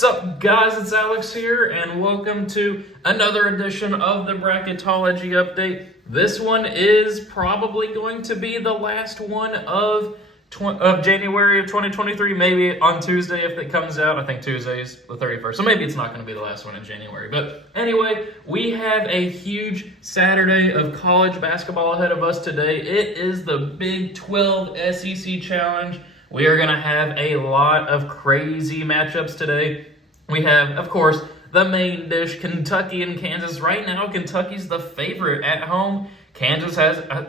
Sup guys, it's Alex here, and welcome to another edition of the Bracketology update. This one is probably going to be the last one of January of 2023, maybe on Tuesday if it comes out. I think Tuesday is the 31st, so maybe it's not going to be the last one in January. But anyway, we have a huge Saturday of college basketball ahead of us today. It is the Big 12 SEC Challenge. We are going to have a lot of crazy matchups today. We have, of course, the main dish, Kentucky and Kansas. Right now, Kentucky's the favorite at home. Kansas has I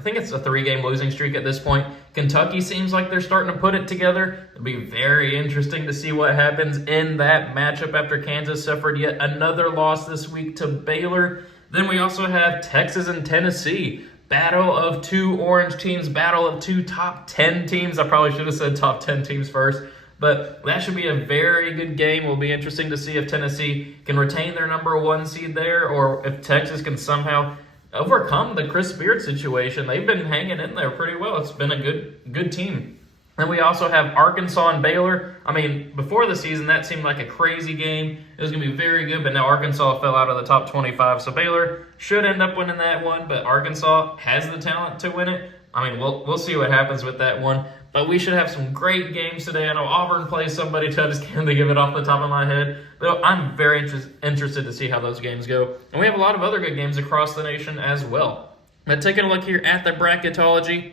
think it's a three-game losing streak at this point. Kentucky seems like they're starting to put it together. It'll be very interesting to see what happens in that matchup after Kansas suffered yet another loss this week to Baylor. Then we also have Texas and Tennessee. Battle of two orange teams, battle of two top 10 teams. I probably should have said top 10 teams first, but that should be a very good game. It will be interesting to see if Tennessee can retain their number one seed there or if Texas can somehow overcome the Chris Beard situation. They've been hanging in there pretty well. It's been a good team. And we also have Arkansas and Baylor. I mean, before the season, that seemed like a crazy game. It was going to be very good, but now Arkansas fell out of the top 25. So Baylor should end up winning that one, but Arkansas has the talent to win it. I mean, we'll see what happens with that one. But we should have some great games today. I know Auburn plays somebody, so I just can't think of it off the top of my head. But I'm very interested to see how those games go. And we have a lot of other good games across the nation as well. But taking a look here at the Bracketology,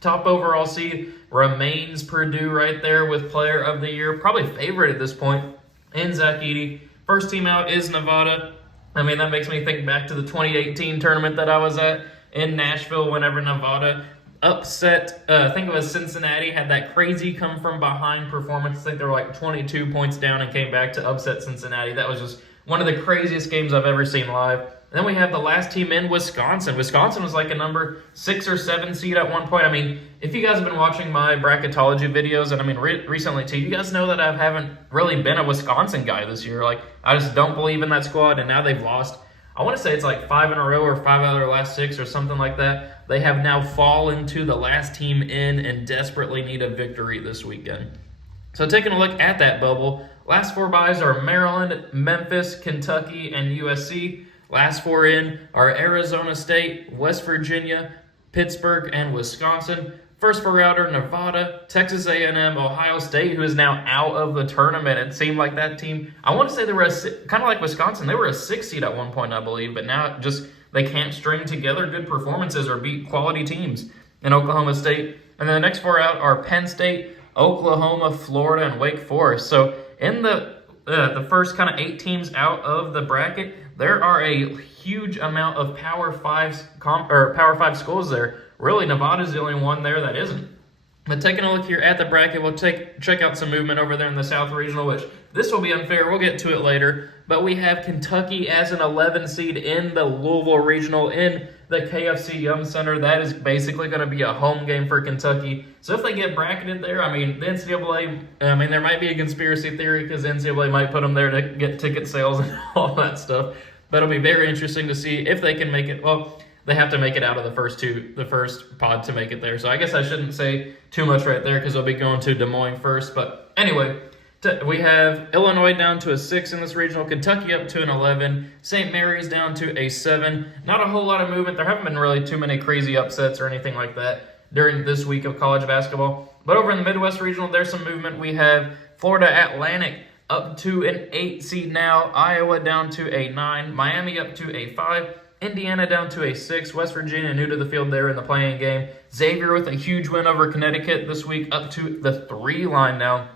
top overall seed remains Purdue right there with Player of the Year, probably favorite at this point, in Zach Edey. First team out is Nevada. I mean, that makes me think back to the 2018 tournament that I was at in Nashville whenever Nevada upset, I think it was Cincinnati, had that crazy come-from-behind performance. I think they were like 22 points down and came back to upset Cincinnati. That was just one of the craziest games I've ever seen live. Then we have the last team in, Wisconsin. Wisconsin was like a number 6 or 7 seed at one point. I mean, if you guys have been watching my Bracketology videos, and I mean recently too, you guys know that I haven't really been a Wisconsin guy this year. Like, I just don't believe in that squad, and now they've lost. I want to say it's like 5 in a row or 5 out of their last 6 or something like that. They have now fallen to the last team in and desperately need a victory this weekend. So taking a look at that bubble, last 4 byes are Maryland, Memphis, Kentucky, and USC. Last 4 in are Arizona State, West Virginia, Pittsburgh, and Wisconsin. First 4 out are Nevada, Texas A&M, Ohio State, who is now out of the tournament. It seemed like that team, I want to say they were kind of like Wisconsin. They were a 6 seed at one point, I believe, but now just they can't string together good performances or beat quality teams in Oklahoma State. And then the next 4 out are Penn State, Oklahoma, Florida, and Wake Forest. So in the first kind of 8 teams out of the bracket, there are a huge amount of Power 5 schools there. Really, Nevada's the only one there that isn't. But taking a look here at the bracket, we'll check out some movement over there in the South Regional, which this will be unfair. We'll get to it later. But we have Kentucky as an 11 seed in the Louisville Regional in the KFC Yum Center. That is basically going to be a home game for Kentucky. So if they get bracketed there, I mean, the NCAA, there might be a conspiracy theory because the NCAA might put them there to get ticket sales and all that stuff. But it'll be very interesting to see if they can make it. Well, they have to make it out of the first pod to make it there. So I guess I shouldn't say too much right there because they'll be going to Des Moines first. But anyway, we have Illinois down to a 6 in this regional, Kentucky up to an 11, St. Mary's down to a 7. Not a whole lot of movement. There haven't been really too many crazy upsets or anything like that during this week of college basketball. But over in the Midwest regional, there's some movement. We have Florida Atlantic up to an 8 seed now, Iowa down to a 9, Miami up to a 5, Indiana down to a 6, West Virginia new to the field there in the playing game. Xavier with a huge win over Connecticut this week up to the 3 line now.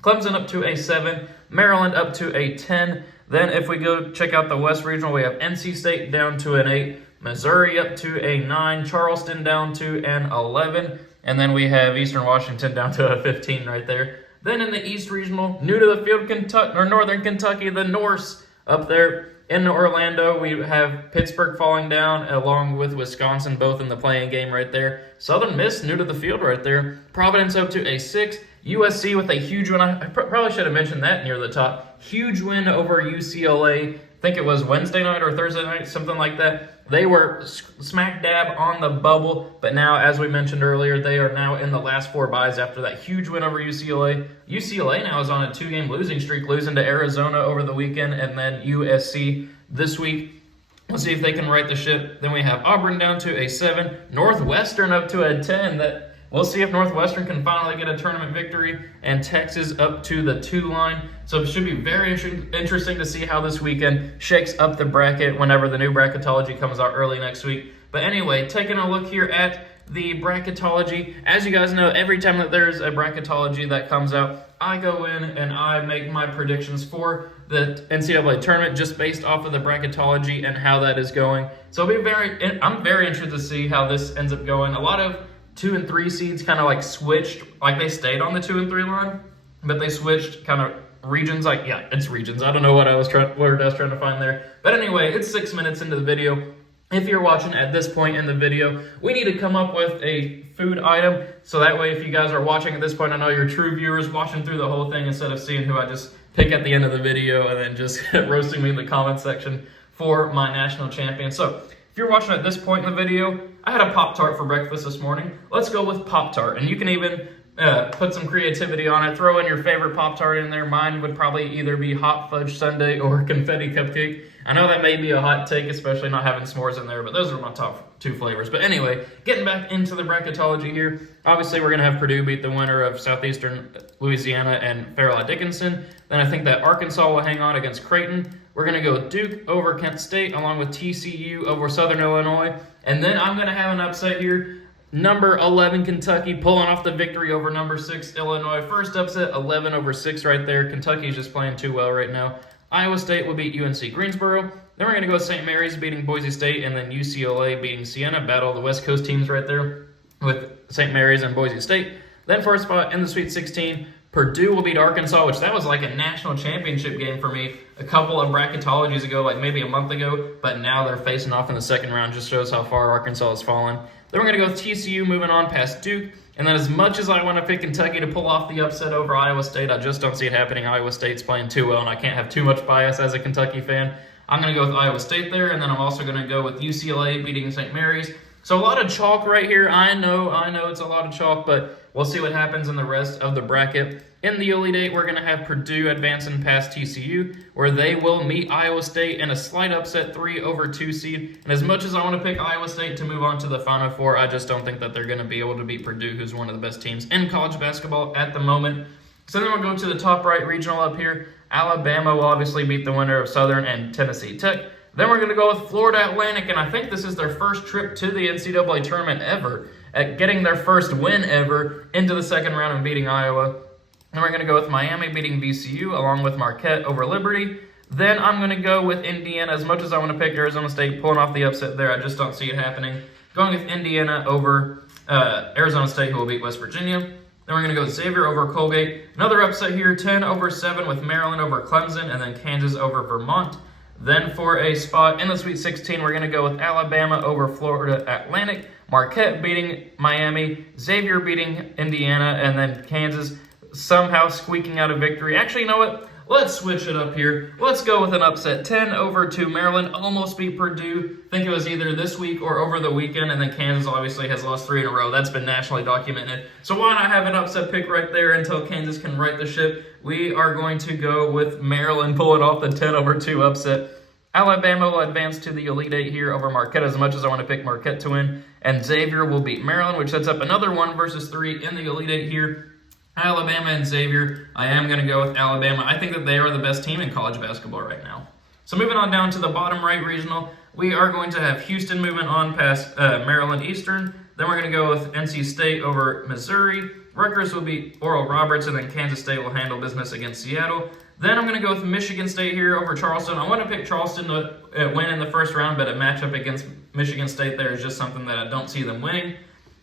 Clemson up to a 7, Maryland up to a 10. Then if we go check out the West Regional, we have NC State down to an 8, Missouri up to a 9, Charleston down to an 11, and then we have Eastern Washington down to a 15 right there. Then in the East Regional, new to the field, Northern Kentucky, the Norse up there. In Orlando, we have Pittsburgh falling down along with Wisconsin, both in the playing game right there. Southern Miss, new to the field right there. Providence up to a 6. USC with a huge win. I probably should have mentioned that near the top. Huge win over UCLA I think it was Wednesday night or Thursday night, something like that. They were smack dab on the bubble, but now, as we mentioned earlier, they are now in the last 4 byes after that huge win over UCLA. UCLA now is on a 2-game losing streak, losing to Arizona over the weekend and then USC this week. We'll see if they can right the ship. Then we have Auburn down to a 7, Northwestern up to a 10. We'll see if Northwestern can finally get a tournament victory, and Texas up to the 2 line. So it should be very interesting to see how this weekend shakes up the bracket whenever the new Bracketology comes out early next week. But anyway, taking a look here at the Bracketology. As you guys know, every time that there's a Bracketology that comes out, I go in and I make my predictions for the NCAA tournament just based off of the Bracketology and how that is going. So I'm very interested to see how this ends up going. A lot of 2 and 3 seeds kind of like switched, like they stayed on the 2 and 3 line, but they switched kind of regions. Like, yeah, it's regions. I don't know what I was trying to find there. But anyway, it's 6 minutes into the video. If you're watching at this point in the video, we need to come up with a food item. So that way, if you guys are watching at this point, I know you're true viewers watching through the whole thing instead of seeing who I just pick at the end of the video and then just roasting me in the comment section for my national champion. So if you're watching at this point in the video, I had a Pop-Tart for breakfast this morning. Let's go with Pop-Tart. And you can even put some creativity on it. Throw in your favorite Pop-Tart in there. Mine would probably either be hot fudge sundae or confetti cupcake. I know that may be a hot take, especially not having s'mores in there, but those are my top 2 flavors. But anyway, getting back into the Bracketology here, obviously we're going to have Purdue beat the winner of Southeastern Louisiana and Fairleigh Dickinson. Then I think that Arkansas will hang on against Creighton. We're going to go Duke over Kent State, along with TCU over Southern Illinois. And then I'm going to have an upset here. Number 11 Kentucky pulling off the victory over number 6 Illinois. First upset, 11 over 6 right there. Kentucky's just playing too well right now. Iowa State will beat UNC Greensboro. Then we're going to go with St. Mary's beating Boise State, and then UCLA beating Siena. Battle of the West Coast teams right there with St. Mary's and Boise State. Then for a spot in the Sweet 16, Purdue will beat Arkansas, which that was like a national championship game for me a couple of Bracketologies ago, like maybe a month ago, but now they're facing off in the second round. Just shows how far Arkansas has fallen. Then we're going to go with TCU moving on past Duke. And then as much as I want to pick Kentucky to pull off the upset over Iowa State, I just don't see it happening. Iowa State's playing too well, and I can't have too much bias as a Kentucky fan. I'm going to go with Iowa State there, and then I'm also going to go with UCLA beating St. Mary's. So a lot of chalk right here. I know it's a lot of chalk, but we'll see what happens in the rest of the bracket. In the Elite Eight, we're going to have Purdue advancing past TCU, where they will meet Iowa State in a slight upset 3 over 2 seed. And as much as I want to pick Iowa State to move on to the Final Four, I just don't think that they're going to be able to beat Purdue, who's one of the best teams in college basketball at the moment. So then we'll go to the top right regional up here. Alabama will obviously beat the winner of Southern and Tennessee Tech. Then we're going to go with Florida Atlantic, and I think this is their first trip to the NCAA tournament ever, at getting their first win ever into the second round and beating Iowa. Then we're going to go with Miami beating VCU, along with Marquette over Liberty. Then I'm going to go with Indiana. As much as I want to pick Arizona State pulling off the upset there, I just don't see it happening. Going with Indiana over Arizona State, who will beat West Virginia. Then we're going to go with Xavier over Colgate. Another upset here, 10 over 7 with Maryland over Clemson, and then Kansas over Vermont. Then for a spot in the Sweet 16, we're going to go with Alabama over Florida Atlantic, Marquette beating Miami, Xavier beating Indiana, and then Kansas somehow squeaking out a victory. Actually, you know what? Let's switch it up here. Let's go with an upset. 10 over 2. Maryland almost beat Purdue. I think it was either this week or over the weekend, and then Kansas obviously has lost 3 in a row. That's been nationally documented. So why not have an upset pick right there until Kansas can right the ship? We are going to go with Maryland pulling off the 10 over 2 upset. Alabama will advance to the Elite Eight here over Marquette, as much as I want to pick Marquette to win. And Xavier will beat Maryland, which sets up another 1 versus 3 in the Elite Eight here. Alabama and Xavier, I am going to go with Alabama. I think that they are the best team in college basketball right now. So moving on down to the bottom right regional, we are going to have Houston moving on past Maryland Eastern. Then we're going to go with NC State over Missouri. Rutgers will beat Oral Roberts, and then Kansas State will handle business against Seattle. Then I'm going to go with Michigan State here over Charleston. I want to pick Charleston to win in the first round, but a matchup against Michigan State there is just something that I don't see them winning.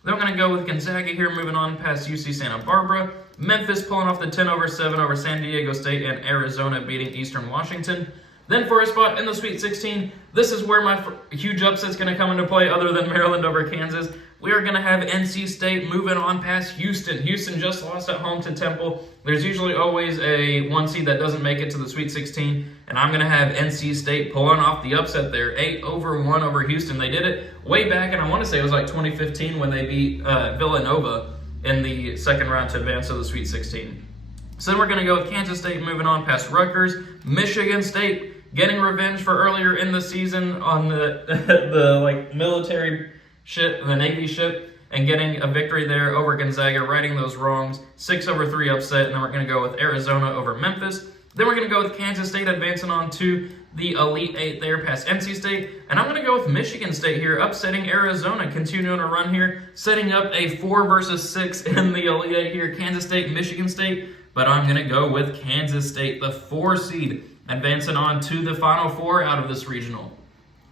Then we're going to go with Gonzaga here, moving on past UC Santa Barbara. Memphis pulling off the 10 over 7 over San Diego State, and Arizona beating Eastern Washington. Then for a spot in the Sweet 16, this is where my huge upset's going to come into play other than Maryland over Kansas. we are going to have NC State moving on past Houston. Houston just lost at home to Temple. There's usually always a 1 seed that doesn't make it to the Sweet 16, and I'm going to have NC State pulling off the upset there, 8-1 over Houston. They did it way back, and I want to say it was like 2015 when they beat Villanova in the second round to advance to the Sweet 16. So then we're going to go with Kansas State moving on past Rutgers. Michigan State getting revenge for earlier in the season on the like military ship, the Navy ship, and getting a victory there over Gonzaga, righting those wrongs. 6-3 upset, and then we're going to go with Arizona over Memphis. Then we're going to go with Kansas State advancing on to the Elite Eight there past NC State. And I'm going to go with Michigan State here, upsetting Arizona, continuing a run here, setting up a 4-6 in the Elite Eight here. Kansas State, Michigan State. But I'm going to go with Kansas State, the 4 seed, advancing on to the Final Four out of this regional.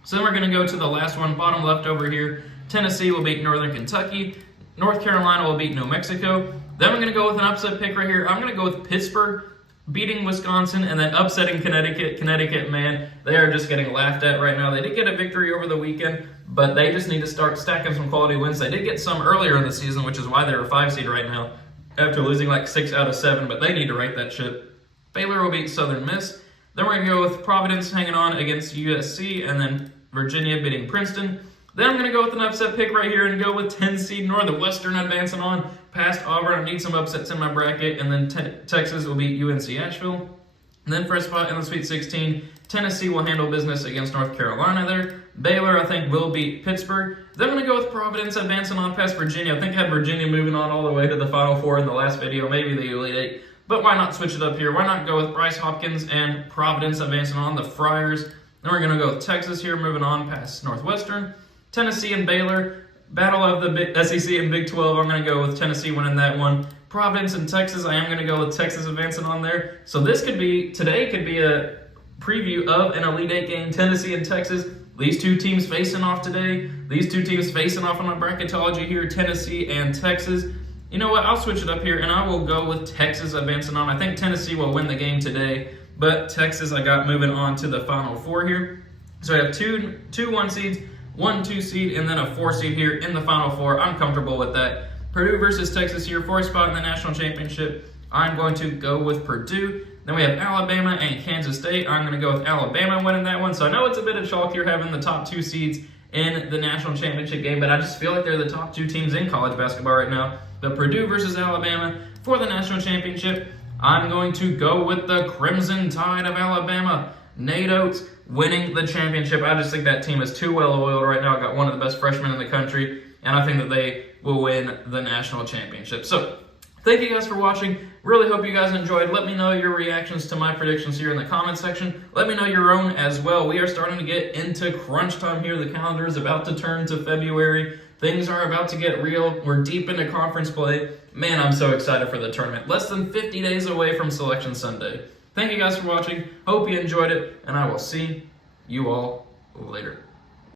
So then we're going to go to the last one, bottom left over here. Tennessee will beat Northern Kentucky. North Carolina will beat New Mexico. Then I'm going to go with an upset pick right here. I'm going to go with Pittsburgh beating Wisconsin and then upsetting Connecticut. Connecticut, man, they are just getting laughed at right now. They did get a victory over the weekend, but they just need to start stacking some quality wins. They did get some earlier in the season, which is why they're a 5 seed right now after losing like 6 out of 7, but they need to right that ship. Baylor will beat Southern Miss. Then we're going to go with Providence hanging on against USC, and then Virginia beating Princeton. Then I'm going to go with an upset pick right here and go with 10 seed Northwestern advancing on past Auburn. I need some upsets in my bracket. And then Texas will beat UNC Asheville. And then first spot in the Sweet 16, Tennessee will handle business against North Carolina there. Baylor, I think, will beat Pittsburgh. Then I'm going to go with Providence advancing on past Virginia. I think I had Virginia moving on all the way to the Final Four in the last video, maybe the Elite Eight. But why not switch it up here? Why not go with Bryce Hopkins and Providence advancing on the Friars? Then we're going to go with Texas here, moving on past Northwestern. Tennessee and Baylor, battle of the SEC and Big 12. I'm going to go with Tennessee winning that one. Providence and Texas, I am going to go with Texas advancing on there. So today could be a preview of an Elite Eight game, Tennessee and Texas. These two teams facing off today. These two teams facing off on my bracketology here, Tennessee and Texas. You know what, I'll switch it up here, and I will go with Texas advancing on. I think Tennessee will win the game today, but Texas I got moving on to the Final Four here. So I have two 1 seeds, 1 2 seed, and then a 4 seed here in the Final Four. I'm comfortable with that. Purdue versus Texas here, 4th spot in the national championship. I'm going to go with Purdue. Then we have Alabama and Kansas State. I'm going to go with Alabama winning that one. So I know it's a bit of chalk here having the top 2 seeds in the national championship game, but I just feel like they're the top 2 teams in college basketball right now. The Purdue versus Alabama for the national championship. I'm going to go with the Crimson Tide of Alabama. Nate Oates winning the championship. I just think that team is too well oiled right now. Got one of the best freshmen in the country, and I think that they will win the national championship. So thank you guys for watching. Really hope you guys enjoyed. Let me know your reactions to my predictions here in the comment section. Let me know your own as well. We are starting to get into crunch time here. The calendar is about to turn to February. Things are about to get real. We're deep into conference play. Man, I'm so excited for the tournament. Less than 50 days away from Selection Sunday. Thank you guys for watching. Hope you enjoyed it, and I will see you all later.